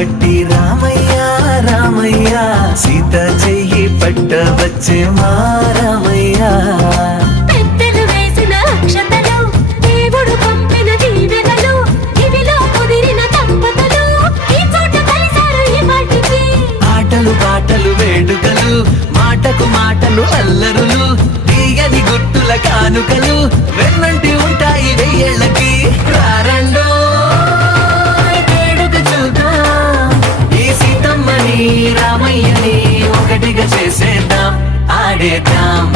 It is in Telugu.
పట్టి రామయ్య రామయ్య సీత చెయ్యి పట్ట వచ్చే మా రామయ్య. పెద్దలు వేసిన అక్షతలు, దేవుడు పంపిన దీవెనలు, ఇవిలో కుదిరిన దంపతులు ఈ చోట కలిసారు ఈ పాటికి. ఆటలు పాటలు వేడుకలు, మాటకు మాటలు అల్లరులు, తీయని గుర్తుల కానుకలు వెన్నంటి ఉంటాయి వెయ్యేళ్ళకి. రారండో వేడుక చూద్దాం, ఈ సీతమ్మని రామయ్యని ఒకటిగా చేసేద్దాం, ఆడేద్దాం.